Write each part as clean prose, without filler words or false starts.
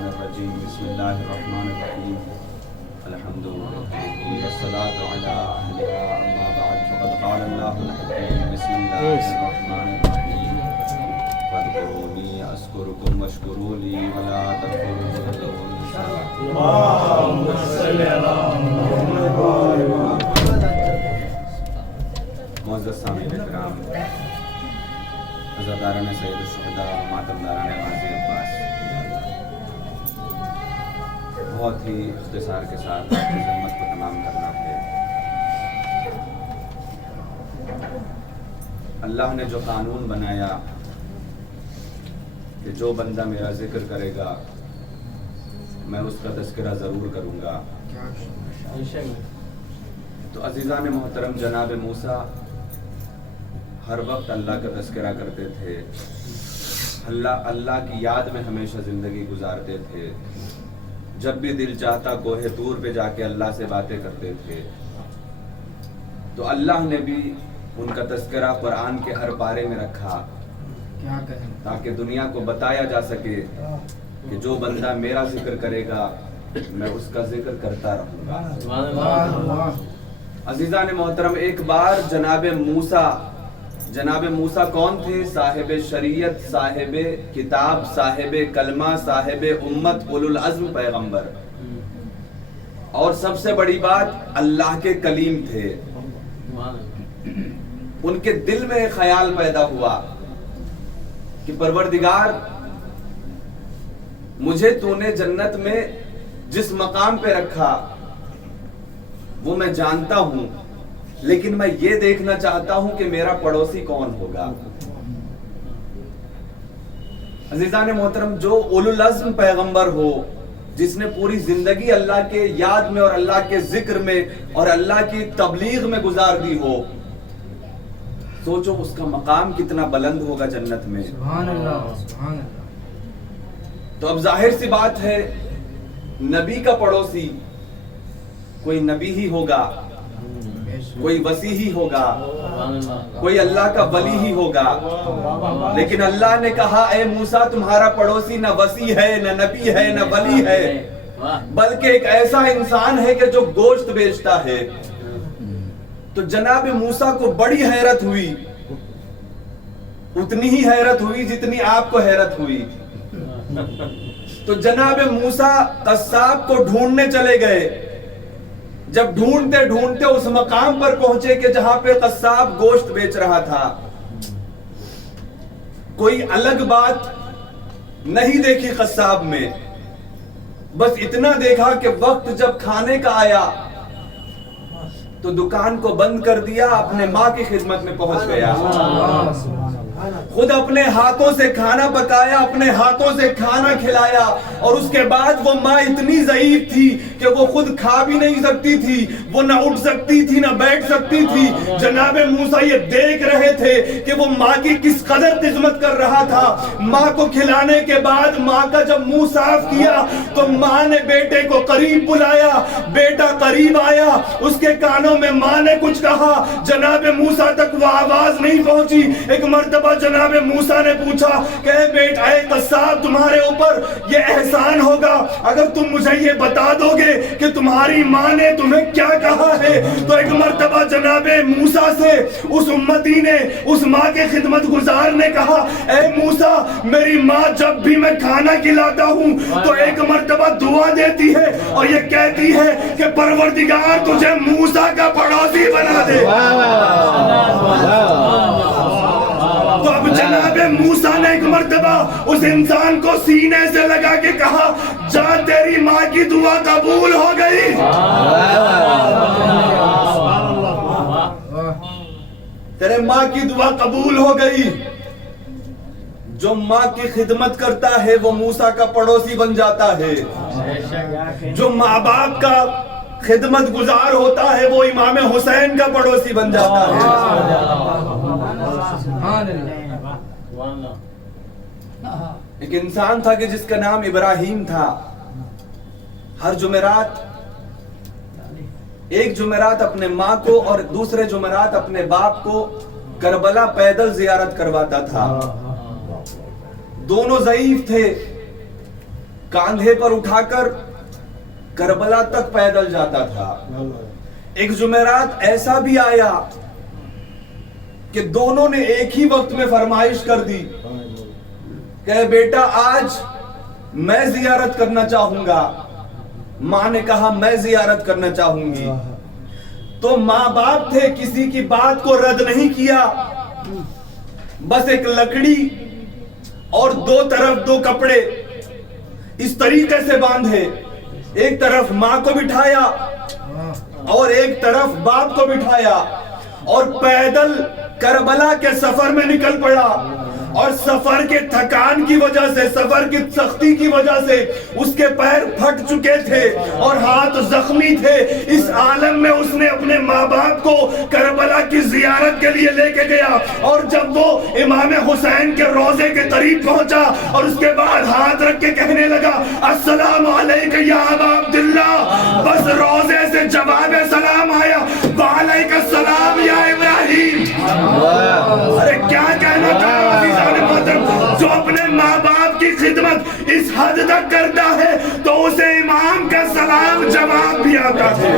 الرجیم بسم اللہ الرحمن الرحیم الحمدللہ والصلاۃ علی اہلھا اما بعد فقد قال اللہ الحکیم بسم اللہ الرحمن الرحیم فاذکرونی اذکرکم واشکروا لی ولا تکفرون اللہم صل علی محمد معزز سامعین کرام، عزاداران سید الشہداء، ماتمداران غازی عباس، بہت ہی اختصار کے ساتھ خدمت کو تمام کرنا ہے۔ اللہ نے جو قانون بنایا کہ جو بندہ میرا ذکر کرے گا میں اس کا تذکرہ ضرور کروں گا، تو عزیزان محترم جناب موسیٰ ہر وقت اللہ کا تذکرہ کرتے تھے، اللہ کی یاد میں ہمیشہ زندگی گزارتے تھے۔ جب بھی دل چاہتا کوہ طور پہ جا کے اللہ سے باتیں کرتے تھے۔ تو اللہ نے بھی ان کا تذکرہ قرآن کے ہر پارے میں رکھا تاکہ دنیا کو بتایا جا سکے کہ جو بندہ میرا ذکر کرے گا میں اس کا ذکر کرتا رہوں گا۔ عزیزان محترم، ایک بار جناب موسیٰ کون تھے؟ صاحب شریعت، صاحب کتاب، صاحب کلمہ، صاحب امت، اولو العزم پیغمبر، اور سب سے بڑی بات اللہ کے کلیم تھے۔ ان کے دل میں ایک خیال پیدا ہوا کہ پروردگار، مجھے تو نے جنت میں جس مقام پہ رکھا وہ میں جانتا ہوں، لیکن میں یہ دیکھنا چاہتا ہوں کہ میرا پڑوسی کون ہوگا۔ عزیزان محترم، جو اولو العزم پیغمبر ہو، جس نے پوری زندگی اللہ کے یاد میں اور اللہ کے ذکر میں اور اللہ کی تبلیغ میں گزار دی ہو، سوچو اس کا مقام کتنا بلند ہوگا جنت میں۔ سبحان اللہ، سبحان اللہ۔ تو اب ظاہر سی بات ہے، نبی کا پڑوسی کوئی نبی ہی ہوگا، کوئی وسیع ہی ہوگا، کوئی اللہ کا ولی ہی ہوگا۔ لیکن اللہ نے کہا اے موسیٰ، تمہارا پڑوسی نہ وسیع ہے، نہ نبی ہے، نہ ولی ہے، بلکہ ایک ایسا انسان ہے کہ جو گوشت بیچتا ہے۔ تو جناب موسیٰ کو بڑی حیرت ہوئی، اتنی ہی حیرت ہوئی جتنی آپ کو حیرت ہوئی۔ تو جناب موسیٰ قصاب کو ڈھونڈنے چلے گئے۔ جب ڈھونڈتے ڈھونڈتے اس مقام پر پہنچے کہ جہاں پہ قصاب گوشت بیچ رہا تھا، کوئی الگ بات نہیں دیکھی قصاب میں، بس اتنا دیکھا کہ وقت جب کھانے کا آیا تو دکان کو بند کر دیا، اپنے ماں کی خدمت میں پہنچ گیا، خود اپنے ہاتھوں سے کھانا پکایا، اپنے ہاتھوں سے کھانا کھلایا، اور اس کے بعد وہ ماں اتنی ضعیف تھی کہ وہ خود کھا بھی نہیں سکتی تھی، وہ نہ اٹھ سکتی تھی نہ بیٹھ سکتی تھی۔ جناب موسیٰ یہ دیکھ رہے تھے کہ وہ ماں کی کس قدر خدمت کر رہا تھا۔ ماں کو کھلانے کے بعد ماں کا جب منہ صاف کیا تو ماں نے بیٹے کو قریب بلایا، بیٹا قریب آیا، اس کے کانوں میں ماں نے کچھ کہا، جناب موسیٰ تک وہ آواز نہیں پہنچی۔ ایک مرتبہ جناب موسیٰ نے پوچھا کہ اے بیٹا، اے قصاب، تمہارے اوپر یہ احسان ہوگا اگر تم مجھے یہ بتا دو گے کہ تمہاری ماں نے تمہیں کیا کہا ہے۔ تو ایک مرتبہ جناب موسیٰ سے اس امتی نے، اس ماں کے خدمت گزار نے کہا اے موسیٰ، میری ماں جب بھی میں کھانا کھلاتا ہوں تو ایک مرتبہ دعا دیتی ہے اور یہ کہتی ہے کہ پروردگار تجھے موسیٰ کا پڑوسی بنا دے۔ تو اب جناب موسیٰ نے ایک مرتبہ اس انسان کو سینے سے لگا کے کہا جا، تیری ماں کی دعا قبول ہو گئی۔ تیرے ماں کی دعا قبول ہو گئی۔ جو ماں کی خدمت کرتا ہے وہ موسیٰ کا پڑوسی بن جاتا ہے، جو ماں باپ کا خدمت گزار ہوتا ہے وہ امام حسین کا پڑوسی بن جاتا ہے۔ ایک انسان تھا کہ جس کا نام ابراہیم تھا۔ ہر جمعرات، ایک جمعرات اپنے ماں کو اور دوسرے جمعرات اپنے باپ کو کربلا پیدل زیارت کرواتا تھا۔ دونوں ضعیف تھے، کاندھے پر اٹھا کر کربلا تک پیدل جاتا تھا. ایک جمعرات ایسا بھی آیا کہ دونوں نے ایک ہی وقت میں فرمائش کر دی کہ بیٹا آج میں زیارت کرنا چاہوں گا. ماں نے کہا میں زیارت کرنا چاہوں گی. تو ماں باپ تھے, کسی کی بات کو رد نہیں کیا, بس ایک لکڑی اور دو طرف دو کپڑے اس طریقے سے باندھے, ایک طرف ماں کو بٹھایا اور ایک طرف باپ کو بٹھایا اور پیدل کربلا کے سفر میں نکل پڑا. اور سفر کے تھکان کی وجہ سے, سفر کی سختی کی وجہ سے اس کے پیر پھٹ چکے تھے اور ہاتھ زخمی تھے. اس عالم میں اس نے اپنے ماں باپ کو کربلا کی زیارت کے لیے لے کے گیا, اور جب وہ امام حسین کے روضے کے قریب پہنچا اور اس کے بعد ہاتھ رکھ کے کہنے لگا السلام علیکم یا ابا عبداللہ, بس روضے سے جواب سلام آیا وعلیکم السلام یا ابراہیم. ارے کیا کہنا تھا جو اپنے ماں باپ کی خدمت اس حد تک کرتا ہے تو اسے امام کا سلام جواب بھی آتا ہے.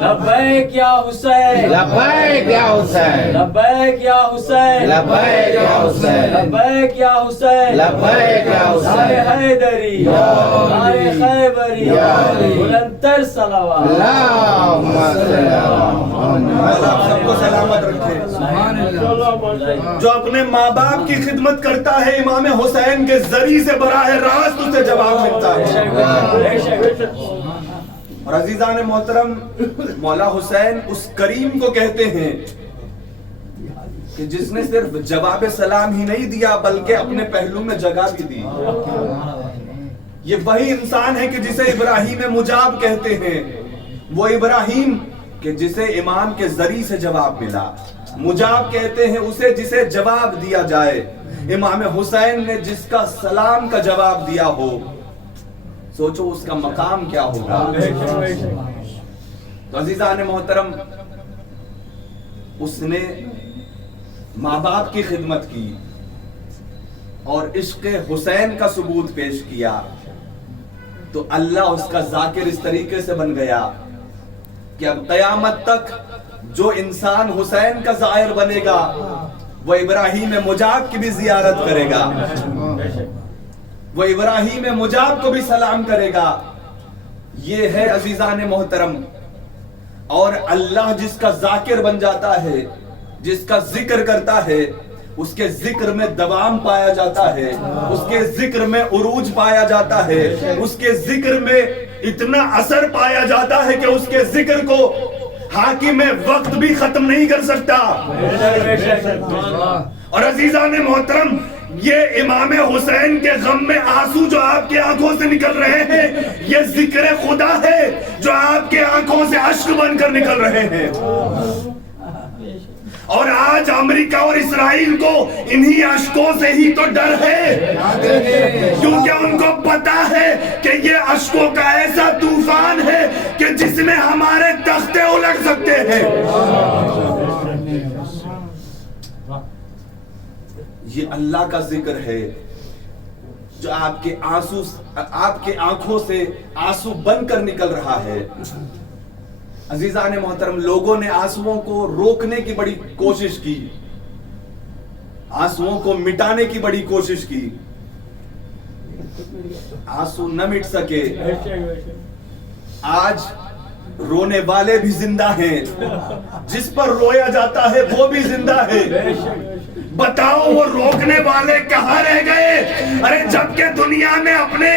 لبیک یا حسین, لبیک یا حسین, لبیک یا حسین, لبیک یا حسین, لبیک یا حسین, لبیک یا حسین, نعرہ حیدری, نعرہ خیبری, بلندتر صلوات. اللہم صلی اللہ سب کو سلامت رکھے. سبحان اللہ. جو اپنے ماں باپ کی خدمت کرتا ہے امام حسین کے ذریعے سے براہ راست اسے جواب ملتا ہے. اور عزیزان محترم, مولا حسین اس کریم کو کہتے ہیں کہ جس نے صرف جواب سلام ہی نہیں دیا بلکہ اپنے پہلو میں جگہ بھی دی. یہ وہی انسان ہے کہ جسے ابراہیم مجاب کہتے ہیں, وہ ابراہیم کہ جسے امام کے ذریعے سے جواب ملا. مجاب کہتے ہیں اسے جسے جواب دیا جائے. امام حسین نے جس کا سلام کا جواب دیا ہو, سوچو اس کا مقام کیا ہوگا. تو عزیزان محترم, اس نے ماں باپ کی خدمت کی اور عشق حسین کا ثبوت پیش کیا, تو اللہ اس کا ذاکر اس طریقے سے بن گیا کہ اب قیامت تک جو انسان حسین کا زائر بنے گا وہ ابراہیم مجاب کی بھی زیارت کرے گا, وہ ابراہیم مجاب کو بھی سلام کرے گا. یہ ہے عزیزان محترم. اور اللہ جس کا ذاکر بن جاتا ہے, جس کا ذکر کرتا ہے, اس کے ذکر میں دوام پایا جاتا ہے, اس کے ذکر میں عروج پایا جاتا ہے, اس کے ذکر میں اتنا اثر پایا جاتا ہے کہ اس کے ذکر کو حاکم وقت بھی ختم نہیں کر سکتا. اور عزیزان محترم, یہ امام حسین کے غم میں آنسو جو آپ کے آنکھوں سے نکل رہے ہیں, یہ ذکر خدا ہے جو آپ کے آنکھوں سے اشک بن کر نکل رہے ہیں. اور آج امریکہ اور اسرائیل کو انہی اشکوں سے ہی تو ڈر ہے, کیونکہ ان کو پتا ہے کہ یہ اشکوں کا ایسا طوفان ہے کہ جس میں ہمارے تختے الٹ سکتے ہیں. یہ اللہ کا ذکر ہے جو آپ کے آنکھوں سے آنسو بن کر نکل رہا ہے. عزیزان محترم, لوگوں نے آنسوؤں کو روکنے کی بڑی کوشش کی, آنسوؤں کو مٹانے کی بڑی کوشش کی, آنسو نہ مٹ سکے. آج رونے والے بھی زندہ ہیں, جس پر رویا جاتا ہے وہ بھی زندہ ہے. بتاؤ وہ روکنے والے کہاں رہ گئے؟ ارے جبکہ دنیا میں اپنے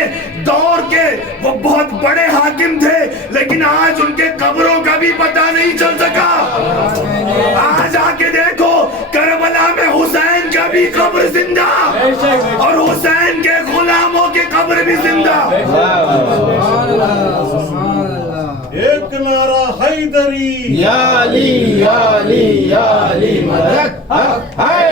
دور کے وہ بہت بڑے حاکم تھے, لیکن آج ان کے قبروں کا بھی پتہ نہیں چل سکا. آج آ کے دیکھو کربلا میں حسین کا بھی قبر زندہ اور حسین کے غلاموں کی قبر بھی زندہ. ایک نعرہ حیدری یا علی یا علی یا علی مدد حق ہے.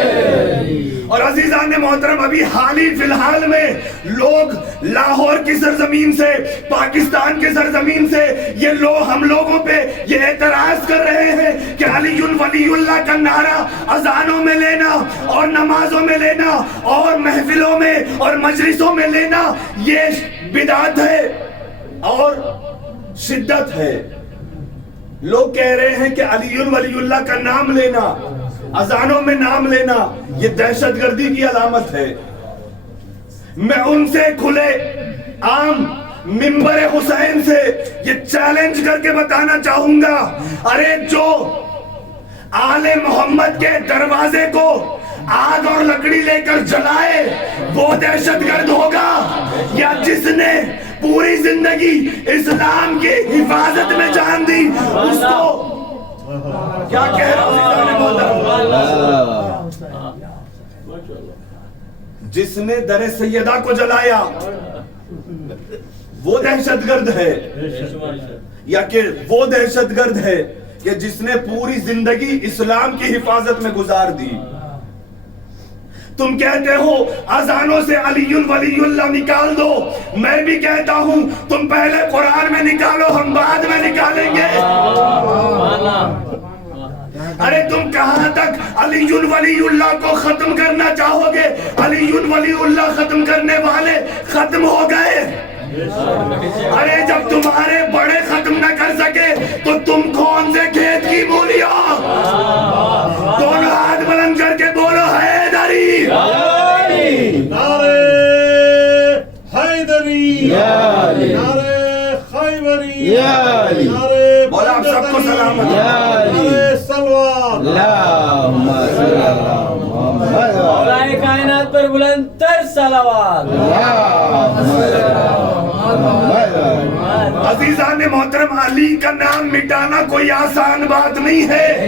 اور عزیزان محترم ابھی حال ہی فی الحال میں لوگ لاہور کی سرزمین سے، پاکستان کی سرزمین سے یہ لوگ ہم لوگوں پہ یہ اعتراض کر رہے ہیں کہ علی ولی اللہ کا نعرہ اذانوں میں لینا اور نمازوں میں لینا اور محفلوں میں اور مجلسوں میں لینا یہ بدعت ہے اور شدت ہے۔ لوگ کہہ رہے ہیں کہ علی ولی اللہ کا نام لینا، اذانوں میں نام لینا یہ دہشت گردی کی علامت ہے۔ میں ان سے کھلے عام منبر حسین سے یہ چیلنج کر کے بتانا چاہوں گا، ارے جو آل محمد کے دروازے کو آگ اور لکڑی لے کر جلائے وہ دہشت گرد ہوگا، یا جس نے پوری زندگی اسلام کی حفاظت میں جان دی اس کو کیا کہہ رہا ہوں؟ جس نے در سیدہ کو جلایا وہ دہشت گرد ہے، یا کہ وہ دہشت گرد ہے کہ جس نے پوری زندگی اسلام کی حفاظت میں گزار دی؟ تم کہتے ہو اذانوں سے علی ولی اللہ نکال دو، میں بھی کہتا ہوں تم پہلے قرآن میں نکالو، ہم بعد میں نکالیں گے۔ ارے تم کہاں تک علی ولی اللہ کو ختم کرنا چاہو گے؟ علی ولی اللہ ختم کرنے والے ختم ہو گئے۔ ارے جب تمہارے بڑے ختم نہ کر سکے تو تم کون سے کھیت کی مولیاں؟ دونوں ہاتھ بلند کر کے بولو حیدری، نعرے حیدری، نعرے خیبری، نعرے مولا آپ سب کو سلامت، نعرے سلوات، اللہم صلی اللہ محمد مولا کائنات پر بلند تر صلوات۔ عزیزان محترم، علی کا نام مٹانا کوئی آسان بات نہیں ہے،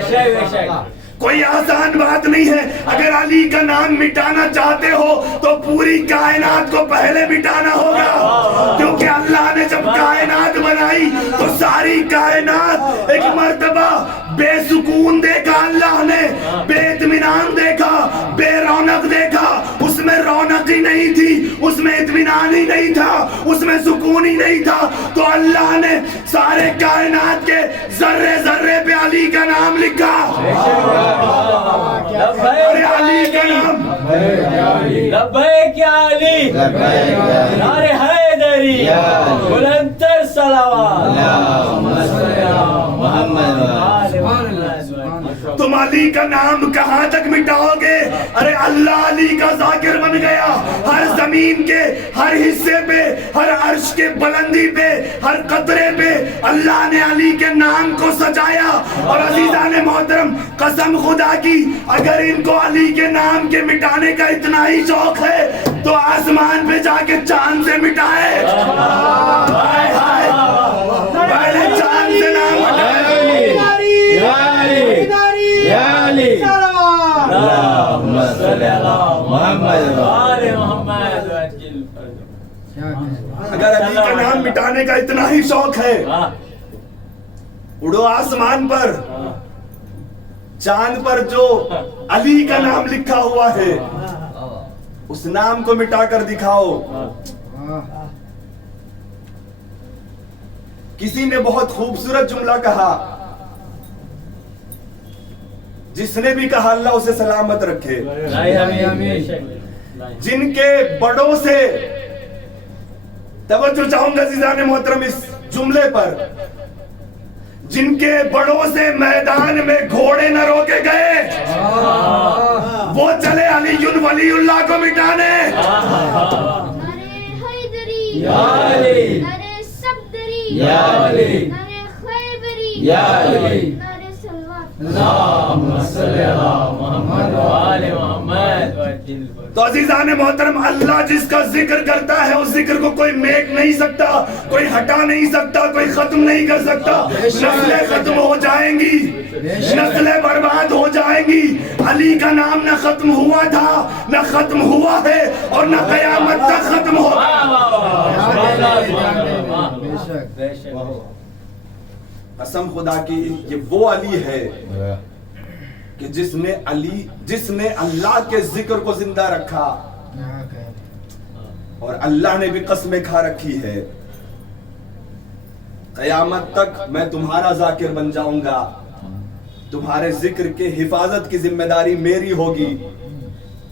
کوئی آسان بات نہیں ہے۔ اگر علی کا نام مٹانا چاہتے ہو تو پوری کائنات کو پہلے مٹانا ہوگا، کیونکہ اللہ نے جب کائنات بنائی تو ساری کائنات ایک مرتبہ بے سکون دیکھا، اللہ نے بے اطمینان دیکھا، بے رونق دیکھا، اس میں رونق ہی نہیں تھی، اس میں اطمینان ہی نہیں تھا، اس میں سکون ہی نہیں تھا، تو اللہ نے سارے کائنات کے ذرے ذرے پہ علی کا نام لکھا۔ ارے علی کا نام، لبیک یا علی، نعرے حیدری، بلند تر صلوات۔ تم علی کا نام کہاں تک مٹاؤ گے؟ ارے اللہ علی کا ذاکر بن گیا، ہر زمین کے ہر حصے پہ، ہر عرش کے بلندی پہ، ہر قطرے پہ اللہ نے علی کے نام کو سجایا۔ اور عزیزان محترم، قسم خدا کی اگر ان کو علی کے نام کے مٹانے کا اتنا ہی شوق ہے تو آسمان پہ جا کے چاند سے مٹائے، ہائے ہائے، پہلے چاند سے نام ہٹائے۔ اگر علی کا نام مٹانے کا اتنا ہی شوق ہے، اڑو آسمان پر، چاند پر جو علی کا نام لکھا ہوا ہے اس نام کو مٹا کر دکھاؤ۔ کسی نے بہت خوبصورت جملہ کہا، جس نے بھی کہا اللہ اسے سلامت رکھے۔ جن کے بڑوں سے توجہ چاہوں گا عزیزان محترم اس جملے پر، جن کے بڑوں سے میدان میں گھوڑے نہ روکے گئے وہ چلے علی ولی اللہ کو مٹانے۔ نعرے حیدری، یا علی، نعرے صفدری، یا علی، نعرے خیبری، یا علی، نعرے سلوات۔ اللہم صلی اللہ محمد و آل محمد و جل۔ تو عزیزان محترم، اللہ جس کا ذکر کرتا ہے اس ذکر کو کوئی میک نہیں سکتا، کوئی ہٹا نہیں سکتا، کوئی ختم نہیں کر سکتا۔ نسلیں ختم ہو جائیں گی، نسلیں برباد ہو جائیں گی۔ علی کا نام نہ ختم ہوا تھا، نہ ختم ہوا ہے، اور نہ قیامت تک ختم ہوگا۔ قسم خدا کی یہ وہ علی ہے کہ جس نے اللہ کے ذکر کو زندہ رکھا اور اللہ نے بھی قسمیں کھا رکھی ہے قیامت تک میں تمہارا ذاکر بن جاؤں گا، تمہارے ذکر کے حفاظت کی ذمہ داری میری ہوگی۔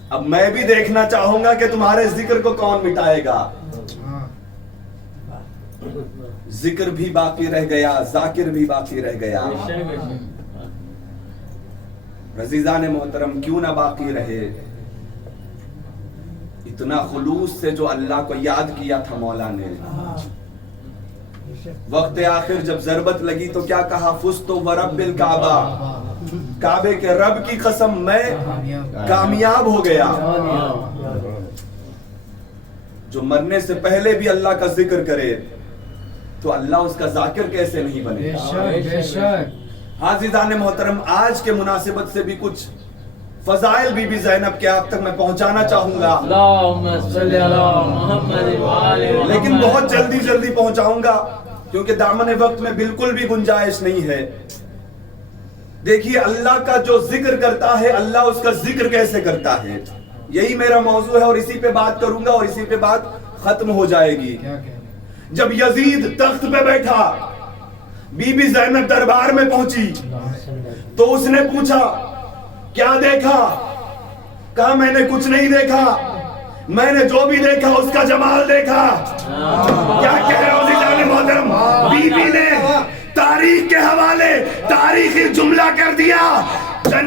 اب میں بھی دیکھنا چاہوں گا کہ تمہارے ذکر کو کون مٹائے گا۔ ذکر بھی باقی رہ گیا، ذاکر بھی باقی رہ گیا۔ عزیزان محترم، کیوں نہ باقی رہے؟ اتنا خلوص سے جو اللہ کو یاد کیا تھا مولا نے۔ وقت آخر جب ضربت لگی تو کیا کہا؟ فزت ورب الکعبہ، کعبے کے رب کی قسم میں کامیاب ہو گیا۔ جو مرنے سے پہلے بھی اللہ کا ذکر کرے تو اللہ اس کا ذاکر کیسے نہیں بنے گا؟ عزیزان محترم، آج کے مناسبت سے بھی کچھ فضائل بی بی زینب کے آپ تک میں پہنچانا چاہوں گا، لیکن بہت جلدی پہنچاؤں گا کیونکہ دامن وقت میں بالکل بھی گنجائش نہیں ہے۔ دیکھیے اللہ کا جو ذکر کرتا ہے، اللہ اس کا ذکر کیسے کرتا ہے، یہی میرا موضوع ہے اور اسی پہ بات کروں گا اور اسی پہ بات ختم ہو جائے گی۔ جب یزید تخت پہ بیٹھا، بی بی زینب دربار میں پہنچی تو اس نے پوچھا کیا دیکھا؟ کہا میں نے کچھ نہیں دیکھا، میں نے جو بھی دیکھا اس کا جمال دیکھا۔ کیا کہہ رہا ہوں عزیزان محترم؟ بی بی نے تاریخ کے حوالے تاریخی جملہ کر دیا۔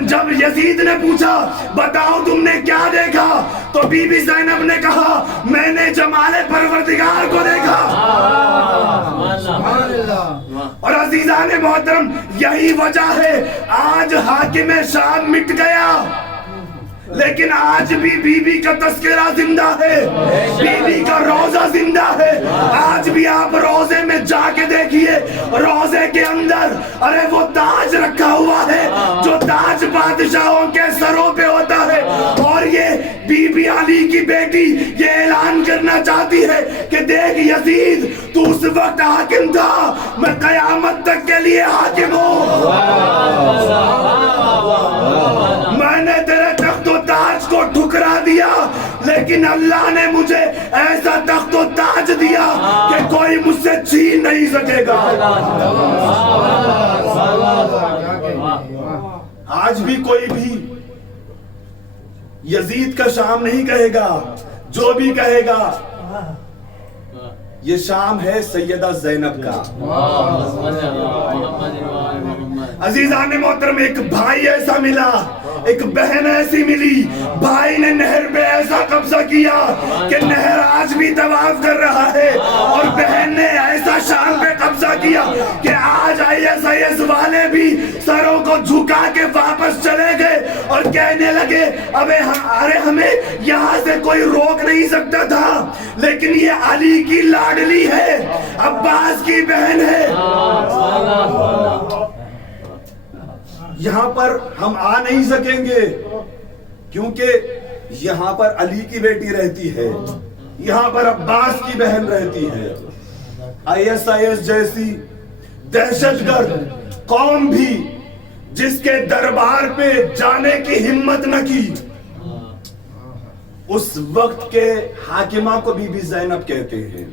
جب یزید نے پوچھا بتاؤ تم نے کیا دیکھا تو بی بی زینب نے کہا میں نے جمال پروردگار کو دیکھا۔ اور عزیزان محترم یہی وجہ ہے آج حاکم شام مٹ گیا، لیکن آج بھی بی بی کا تذکرہ زندہ ہے، بی بی کا روزہ زندہ ہے۔ آج بھی آپ روزے میں جا کے دیکھیے، روزے کے اندر ارے وہ تاج رکھا ہوا ہے جو تاج بادشاہوں کے سروں پہ ہوتا ہے، اور یہ بی بی علی کی بیٹی یہ اعلان کرنا چاہتی ہے کہ دیکھ یزید تو اس وقت حاکم تھا، میں قیامت تک کے لیے حاکم ہوں۔ میں نے تیرے تخت و تاج کو ٹھکرا دیا، لیکن اللہ نے مجھے ایسا تخت و تاج دیا کہ کوئی مجھ سے چھین نہیں سکے گا۔ آج بھی کوئی بھی یزید کا شام نہیں کہے گا، جو بھی کہے گا یہ شام ہے سیدہ زینب کا۔ عزیزان محترم، ایک بھائی ایسا ملا، ایک بہن ایسی ملی، بھائی نے نہر پہ ایسا قبضہ کیا کہ نہر آج بھی طواف کر رہا ہے، اور بہن نے ایسا شان پہ قبضہ کیا کہ آج ISIS والے بھی سروں کو جھکا کے واپس چلے گئے اور کہنے لگے ارے ہمیں یہاں سے کوئی روک نہیں سکتا تھا، لیکن یہ علی کی لاڈلی ہے، عباس کی بہن ہے، یہاں پر ہم آ نہیں سکیں گے کیونکہ یہاں پر علی کی بیٹی رہتی ہے، یہاں پر عباس کی بہن رہتی ہے۔ ISIS جیسی دہشت گرد قوم بھی جس کے دربار پہ جانے کی ہمت نہ کی، اس وقت کے حاکمہ کو بی بی زینب کہتے ہیں۔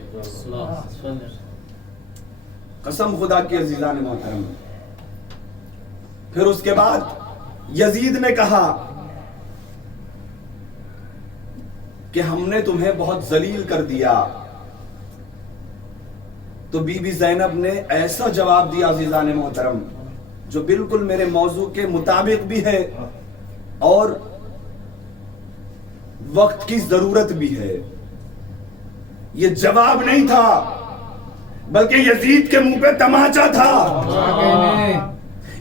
قسم خدا کی عزیزان محترم۔ پھر اس کے بعد یزید نے کہا کہ ہم نے تمہیں بہت ذلیل کر دیا، تو بی بی زینب نے ایسا جواب دیا عزیزان محترم جو بالکل میرے موضوع کے مطابق بھی ہے اور وقت کی ضرورت بھی ہے۔ یہ جواب نہیں تھا بلکہ یزید کے منہ پہ تماچا تھا۔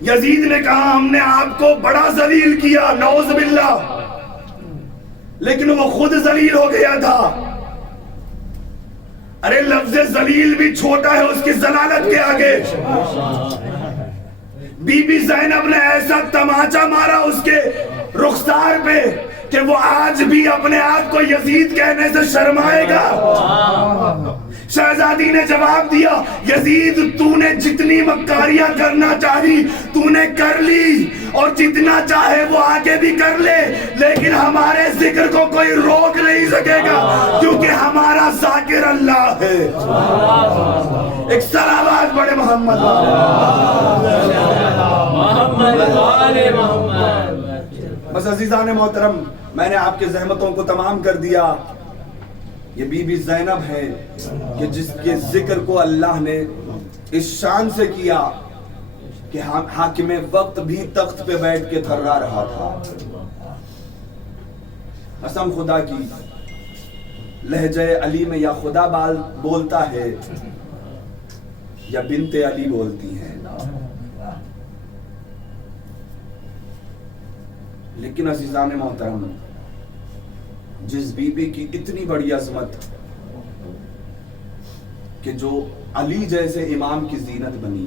یزید نے کہا ہم نے آپ کو بڑا ذلیل کیا، نعوذ باللہ، لیکن وہ خود ذلیل ہو گیا تھا۔ ارے لفظ ذلیل بھی چھوٹا ہے اس کی ذلالت کے آگے۔ بی بی زینب نے ایسا تماچا مارا اس کے رخسار پہ کہ وہ آج بھی اپنے آپ کو یزید کہنے سے شرمائے گا؟ شہزادی نے جواب دیا یزید تو نے جتنی مکاریاں کرنا چاہی تو نے کر لی اور جتنا چاہے وہ آگے بھی کر لے لیکن ہمارے ذکر کو کوئی روک نہیں سکے گا کیونکہ ہمارا ذاکر اللہ ہے۔ ایک صلوات پڑھے محمد بس عزیزان محترم میں نے آپ کے زحمتوں کو تمام کر دیا۔ یہ بی بی زینب ہے کہ جس کے ذکر کو اللہ نے اس شان سے کیا کہ حاکم وقت بھی تخت پہ بیٹھ کے تھرا رہا تھا۔ قسم خدا کی لہجہ علی میں یا خدا بولتا ہے یا بنت علی بولتی ہیں، لیکن عزیزان محترم جس بی بی کی اتنی بڑی عظمت کہ جو علی جیسے امام کی زینت بنی،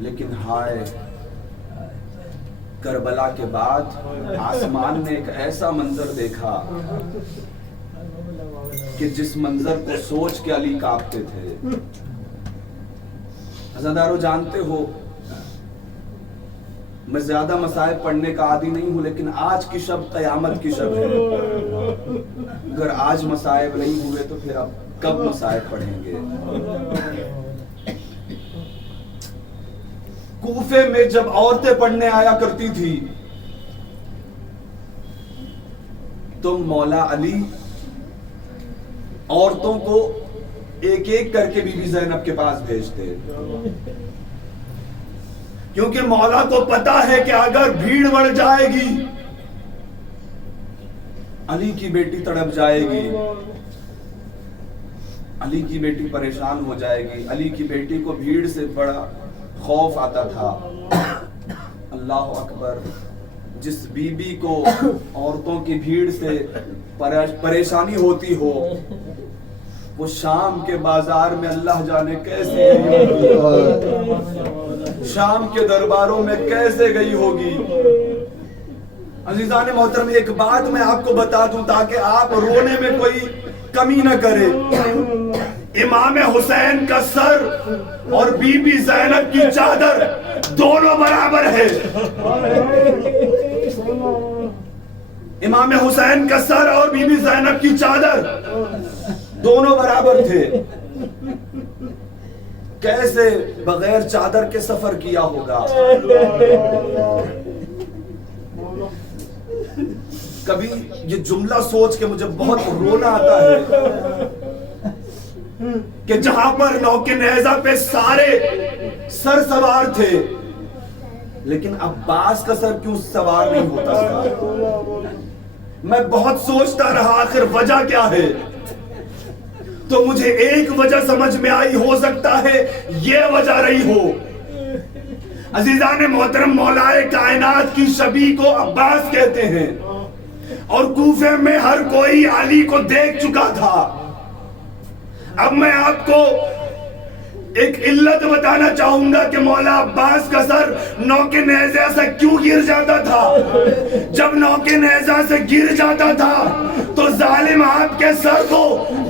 لیکن ہائے کربلا کے بعد آسمان نے ایک ایسا منظر دیکھا کہ جس منظر کو سوچ کے علی کانپتے تھے۔ عزادارو جانتے ہو میں زیادہ مصائب پڑھنے کا عادی نہیں ہوں لیکن آج کی شب قیامت کی شب ہے۔ اگر آج مصائب نہیں ہوئے تو پھر اب کب مصائب پڑھیں گے؟ کوفے میں جب عورتیں پڑھنے آیا کرتی تھی تو مولا علی عورتوں کو ایک ایک کر کے بی بی زینب کے پاس بھیجتے کیونکہ مولا کو پتا ہے کہ اگر بھیڑ بڑھ جائے گی علی کی بیٹی تڑپ جائے گی، علی کی بیٹی پریشان ہو جائے گی۔ علی کی بیٹی کو بھیڑ سے بڑا خوف آتا تھا۔ اللہ اکبر، جس بی بی کو عورتوں کی بھیڑ سے پریشانی ہوتی ہو وہ شام کے بازار میں اللہ جانے کیسے گئی ہوگی، شام کے درباروں میں کیسے گئی ہوگی۔ عزیزان محترم ایک بات میں آپ کو بتا دوں تاکہ آپ رونے میں کوئی کمی نہ کرے، امام حسین کا سر اور بی بی زینب کی چادر دونوں برابر ہے۔ امام حسین کا سر اور بی بی زینب کی چادر دونوں برابر تھے۔ کیسے بغیر چادر کے سفر کیا ہوگا؟ کبھی یہ جملہ سوچ کے مجھے بہت رونا آتا ہے کہ جہاں پر نوکے نیزہ پہ سارے سر سوار تھے لیکن عباس کا سر کیوں سوار نہیں ہوتا تھا؟ میں بہت سوچتا رہا آخر وجہ کیا ہے، تو مجھے ایک وجہ سمجھ میں آئی، ہو سکتا ہے یہ وجہ رہی ہو۔ عزیزان محترم مولائے کائنات کی شبیہ کو عباس کہتے ہیں اور کوفے میں ہر کوئی علی کو دیکھ چکا تھا۔ اب میں آپ کو ایک علت بتانا چاہوں گا کہ مولا عباس کا سر نوکے نیزہ سے کیوں گر جاتا تھا۔ جب نوکے نیزہ سے گر جاتا تھا تو ظالم آپ کے سر کو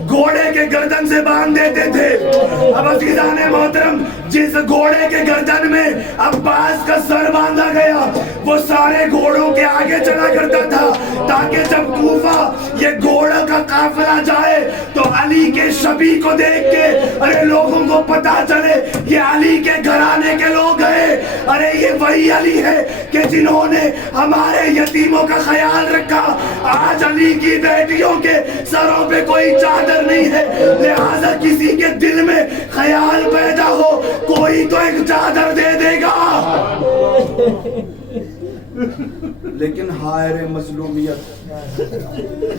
گھوڑے کے گردن سے باندھ دیتے تھے۔ اب عزیزان محترم جس گھوڑے کے گردن میں عباس کا سر باندھا گیا وہ سارے گھوڑوں کے آگے چلا کرتا تھا تاکہ جب کوفہ یہ گھوڑا کا قافلہ جائے تو علی کے شبیہ کو دیکھ کے ارے لوگوں کو پتا چلے یہ علی کے گھرانے کے لوگ ہیں، ارے یہ وہی علی ہے کہ جنہوں نے ہمارے یتیموں کا خیال رکھا۔ آج علی کی بیٹیوں کے سروں پہ کوئی چادر نہیں ہے، لہٰذا کسی کے دل میں خیال پیدا ہو کوئی تو ایک چادر دے دے گا۔ لیکن ہائے مظلومیت،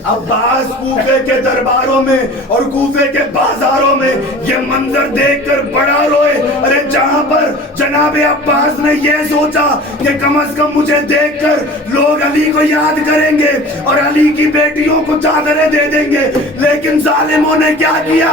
عباس کوفے کے درباروں میں اور کوفے کے بازاروں میں یہ منظر دیکھ کر بڑا روئے۔ ارے جہاں پر جناب عباس نے یہ سوچا کہ کم از کم مجھے دیکھ کر لوگ علی کو یاد کریں گے اور علی کی بیٹیوں کو چادریں دے دیں گے، لیکن ظالموں نے کیا کیا؟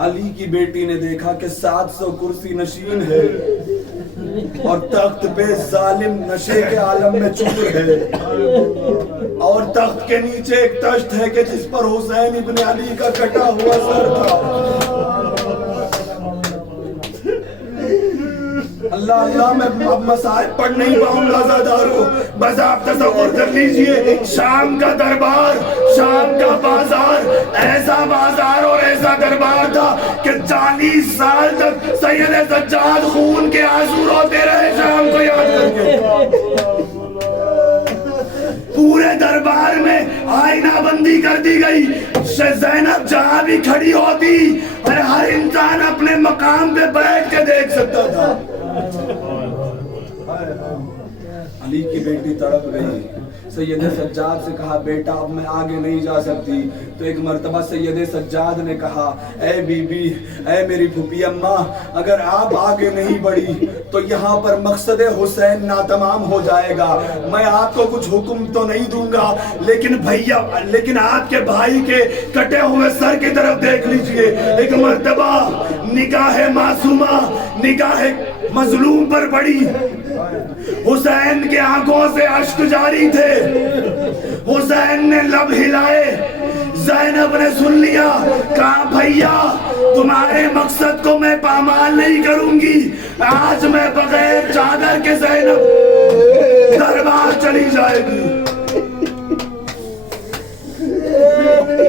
علی کی بیٹی نے دیکھا کہ 700 کرسی نشین ہے اور تخت پہ ظالم نشے کے عالم میں چور ہے، اور تخت کے نیچے ایک تشت ہے کہ جس پر حسین ابن علی کا کٹا ہوا سر تھا۔ اللہ اللہ، میں اب مسائل پڑھ نہیں پاؤں گا زادارو، بس آپ تصور کر لیجئے شام کا دربار، شام کا بازار، ایسا بازار اور ایسا دربار تھا کہ 40 سال تک سید سجاد خون کے آنسو روتے رہے شام کو یاد کر کے۔ پورے دربار میں آئینہ بندی کر دی گئی، زینب جہاں بھی کھڑی ہوتی اور ہر انسان اپنے مقام پہ بیٹھ کے دیکھ سکتا تھا۔ علی کی بیٹی تڑپ گئی، سید سجاد سے کہا بیٹا اب میں آگے نہیں جا سکتی، تو ایک مرتبہ سید سجاد نے کہا اے بی بی، اے میری پھوپھی اماں، اگر آپ آگے نہیں بڑھی تو یہاں پر مقصد حسین ناتمام ہو جائے گا، میں آپ کو کچھ حکم تو نہیں دوں گا، لیکن آپ کے بھائی کے کٹے ہوئے سر کی طرف دیکھ لیجئے۔ ایک مرتبہ نگاہ معصومہ، نگاہ مظلوم پر پڑی، حسین کے آنکھوں سے اشک جاری تھے، حسین نے لب ہلائے، زینب نے سن لیا، کہا بھیا تمہارے مقصد کو میں پامال نہیں کروں گی، آج میں بغیر چادر کے زینب دربار چلی جائے گی۔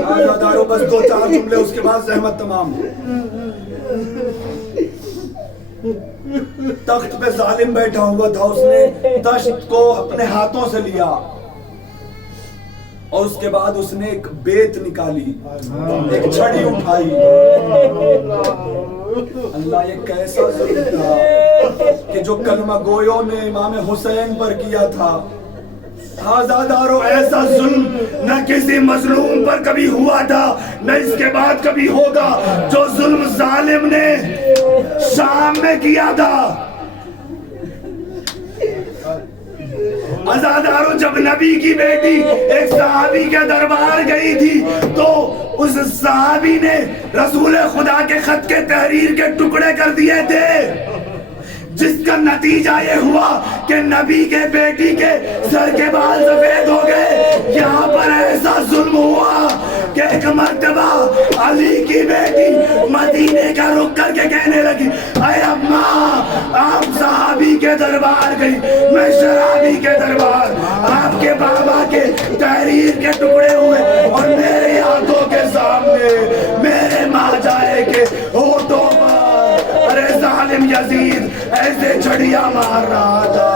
آزادارو بس 2-4 جملے، اس کے بعد زحمت تمام۔ تخت پہ ظالم بیٹھا ہوا تھا، اس نے تشت کو اپنے ہاتھوں سے لیا اور اس کے بعد اس نے ایک بیت نکالی، ایک چھڑی اٹھائی۔ اللہ یہ کیسا ظلم تھا کہ جو کلمہ گویوں نے امام حسین پر کیا تھا۔ آزادارو ایسا ظلم نہ کسی مظلوم پر کبھی ہوا تھا، نہ اس کے بعد کبھی ہوگا، جو ظلم ظالم نے شام میں کیا تھا۔ آزادارو جب نبی کی بیٹی ایک صحابی کے دربار گئی تھی تو اس صحابی نے رسول خدا کے خط کے تحریر کے ٹکڑے کر دیے تھے، جس کا نتیجہ یہ ہوا کہ نبی کے بیٹی کے سر کے بال سفید ہو گئے۔ یہاں پر ایسا ظلم ہوا کہ ایک مرتبہ علی کی بیٹی مدینے کا رخ کر کے کہنے لگی اے اماں آپ صحابی کے دربار گئی، میں شرابی کے دربار، آپ کے بابا کے تحریر کے ٹکڑے ہوئے اور میرے آنکھوں کے سامنے میرے ماں جائے کے ہونٹوں پر ارے ظالم یزید ایسے چھڑیاں مار رہا تھا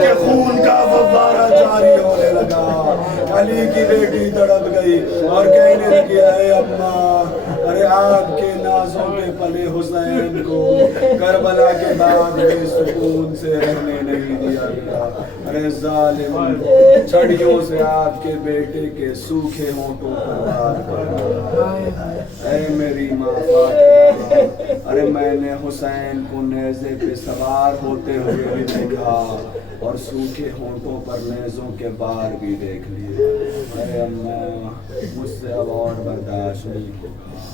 کہ خون کا فوارہ جاری ہونے لگا۔ علی کی بیٹی تڑپ گئی اور کہنے لگی اے اماں، ارے آپ کے نازوں کے پلے حسین کو کربلا کے بعد بے سکون سے رہنے نہیں دیا گیا، ارے ظالم چھڑیوں سے آپ کے بیٹے کے سوکھے ہونٹوں پر وار کر۔ اے میری ماں فاطمہ، ارے میں نے حسین کو نیزے پہ سوار ہوتے ہوئے بھی دیکھا اور سوکھے ہونٹوں پر نیزوں کے بار بھی دیکھ لیے، ارے اماں مجھ سے اب اور برداشت نہیں ہوگا۔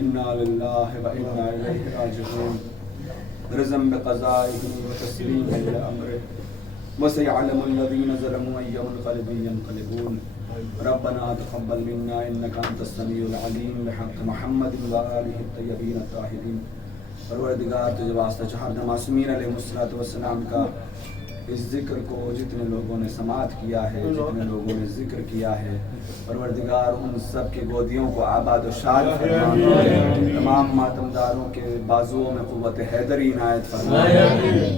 انا للہ و انا الیہ راجعون، رضا بقضائہ و تسلیما لامرہ، وسيعلم الذين ظلموا أي منقلب ينقلبون۔ ربنا تقبل منا انك انت السميع العليم بحق محمد وآلہ الطیبین الطاہرین۔ پروردگار تجھے واسطہ چہر معصومین علیہ السلام کا اس ذکر کو جتنے لوگوں نے سماعت کیا ہے، جتنے لوگوں نے ذکر کیا ہے، پروردگار ان سب کے گودیوں کو آباد و شاد فرما، تمام ماتمداروں کے بازوؤں میں قوت حیدری عنایت فرما،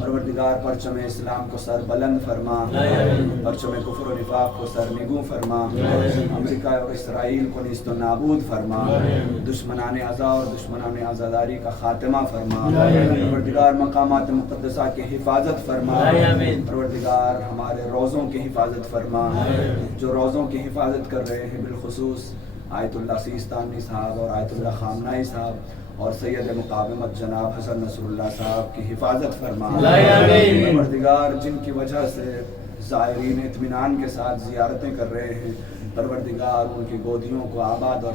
پروردگار پرچم اسلام کو سر بلند فرما، پرچم کفر و نفاق کو سر نگوں فرما، امریکہ اور اسرائیل کو نیست و نابود فرما، دشمنان عزا اور دشمنان عزاداری کا خاتمہ فرما، پروردگار مقامات مقدسہ کی حفاظت فرما، پروردگار ہمارے روزوں کی حفاظت فرما، جو روزوں کی حفاظت کر رہے ہیں بالخصوص آیت اللہ سیستانی صاحب اور آیت اللہ خامنائی صاحب اور سید مقاومت جناب حسن نصر اللہ صاحب کی حفاظت فرما، پروردگار جن کی وجہ سے زائرین اطمینان کے ساتھ زیارتیں کر رہے ہیں، پروردگار ان کی گودیوں کو آباد اور